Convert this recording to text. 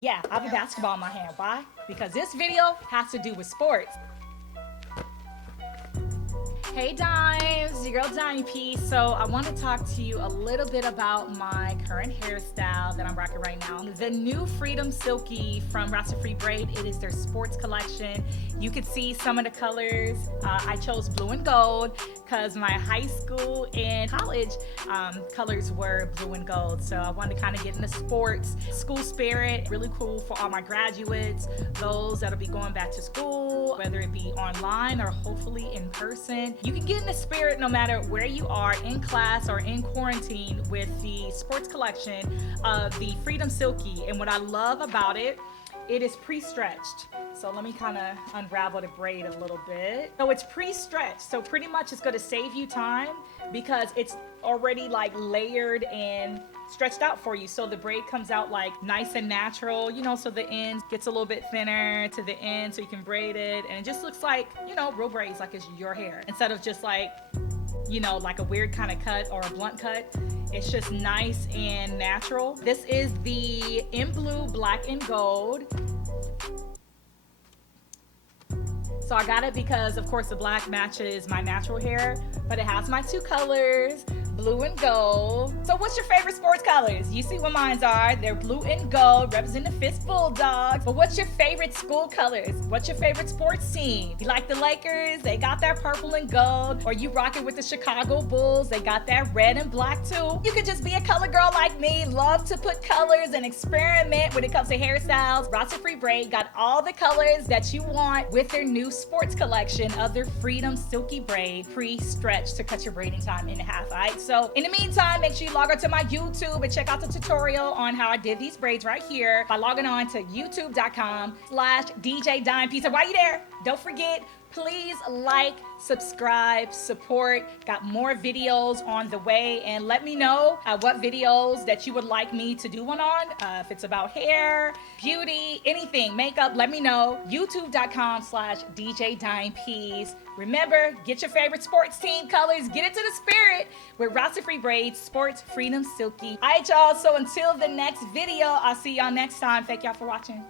Yeah, I have a basketball in my hand. Why? Because this video has to do with sports. Hey Dimes, your girl Dimepiece. So I want to talk to you a little bit about my current hairstyle that I'm rocking right now. The new Freedom Silky from RastAfri's Braid. It is their sports collection. You could see some of the colors. I chose blue and gold because my high school and college colors were blue and gold. So I wanted to kind of get into sports, school spirit. Really cool for all my graduates, those that'll be going back to school, whether it be online or hopefully in person. You can get in the spirit no matter where you are, in class or in quarantine, with the sports collection of the Freedom Silky. And what I love about it, it is pre-stretched. So let me kind of unravel the braid a little bit. So it's pre-stretched. So pretty much it's going to save you time because it's already like layered and stretched out for you. So the braid comes out like nice and natural, you know, so the end gets a little bit thinner to the end so you can braid it. And it just looks like, you know, real braids, like it's your hair. Instead of just like, you know, like a weird kind of cut or a blunt cut. It's just nice and natural. This is the in blue, black, and gold. So I got it because, of course, the black matches my natural hair, but it has my two colors, blue and gold. So what's your favorite sports colors? You see what mine are. They're blue and gold, representing the Fist Bulldogs. But what's your favorite school colors? What's your favorite sports team? You like the Lakers? They got that purple and gold. Or you rock it with the Chicago Bulls? They got that red and black too. You could just be a color girl like me, love to put colors and experiment when it comes to hairstyles. RastAfri's Braid got all the colors that you want with their new sports collection of their Freedom Silky Braid, pre-stretched to cut your braiding time in half, all right? So in the meantime, make sure you log on to my YouTube and check out the tutorial on how I did these braids right here by logging on to youtube.com/DJ Dimepiece. And while you're there, don't forget, please like, subscribe, support. Got more videos on the way, and let me know what videos that you would like me to do one on. If it's about hair, beauty, anything, makeup, let me know. youtube.com/DJ Dimepiece. Remember, get your favorite sports team colors, get into the spirit with RastAfri's Braid Sports Freedom Silky. All right, y'all, so until the next video, I'll see y'all next time. Thank y'all for watching.